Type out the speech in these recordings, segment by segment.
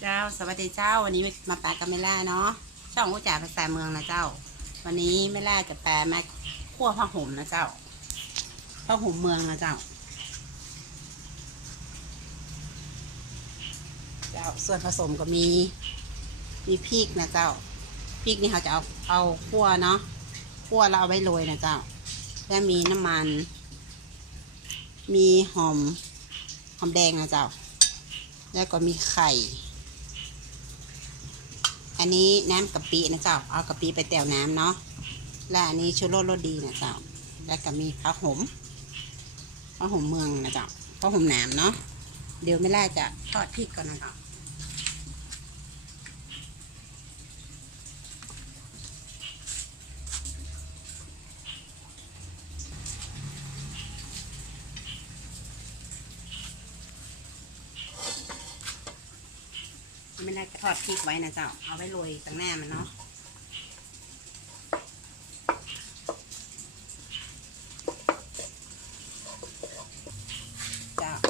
เจ้าสวัสดีเจ้าวันนี้มาแปลกับแม่ล่าเนาะช่องผู้จ่าภาษาเมืองนะเจ้าวันนี้แม่ล่าจะแปลมาคั่วผ้าห่มนะเจ้าผ้าห่มเมืองนะเจ้าส่วนผสมก็มีพริกนะเจ้าพริกนี่เขาจะเอาคั่วเนาะคั่วแล้วเอาไว้โรยนะเจ้าแล้วมีน้ำมันมีหอมแดงนะเจ้าแล้วก็มีไข่อันนี้น้ำกะปินะเจ้าเอากะปิไปแต้วน้ำเนาะและอันนี้ชูรสรสดีนะเจ้าแล้วก็มีผ้าห่มเมืองนะเจ้าผ้าห่มหนามเนาะเดี๋ยวไม่ล่าจะทอดพริกก่อนนะเจ้าไม่ล่าจะทอดพริกไว้นะเจ้าเอาไว้โรยตั้งหน้ามันเนาะ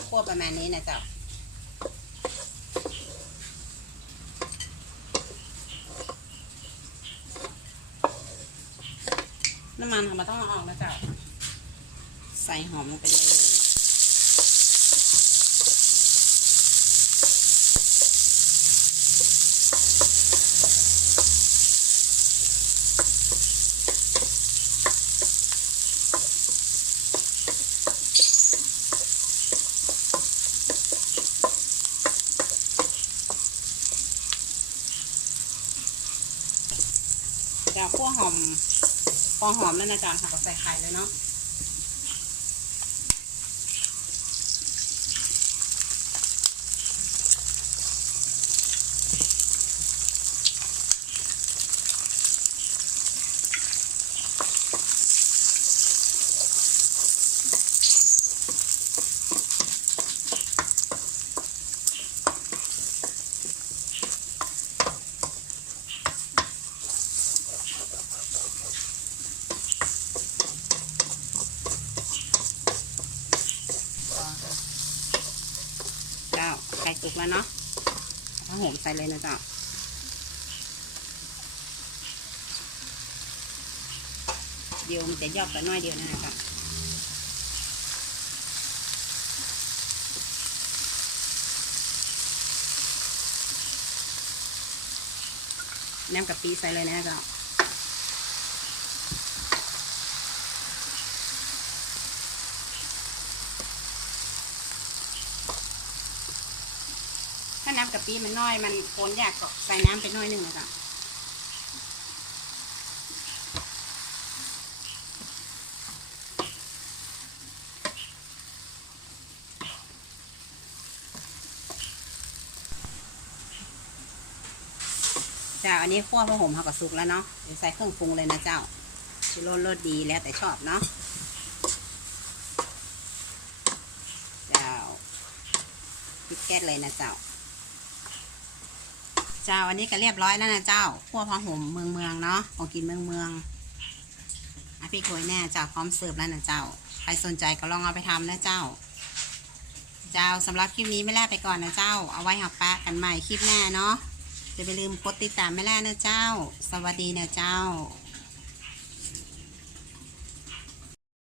คั่วประมาณนี้นะเจ้าน้ำมันค่ะมาต้องเอาออกนะเจ้าใส่หอมลงไปเลยเจ้าคั่วหอมพอหอมแล้วนะจ๊ะค่ะก็ใส่ไข่เลยเนาะเจ้าไข่สุกแล้วเนาะผ้าห่มใส่เลยนะเจ้าเดี๋ยวมันจะยอกไปน้อยเดียวนะจ๊ะน้ำกะปิใส่เลยนะเจ้าถ้าน้ำกะปิมันน้อยมันโคนยากก็ใส่น้ำไปน้อยนึงนะจ๊ะอันนี้คั่วผ้าห่มเขาก็สุกแล้วเนาะเดี๋ยวใส่เครื่องปรุงเลยนะเจ้าชูรสดีแล้วแต่ชอบเนาะปิดแก๊สเลยนะเจ้าอันนี้ก็เรียบร้อยแล้วนะเจ้าคั่วผ้าห่มเมืองเนาะของกินเมืองพี่โกยแน่เจ้าพร้อมเสิร์ฟแล้วนะเจ้าใครสนใจก็ลองเอาไปทำนะเจ้าสำหรับคลิปนี้ไม่แล่ไปก่อนนะเจ้าเอาไว้หักแปะกันใหม่คลิปหน้าเนาะอย่าไปลืมกดติดตามไม่แล่นะเจ้าสวัสดีนะเจ้า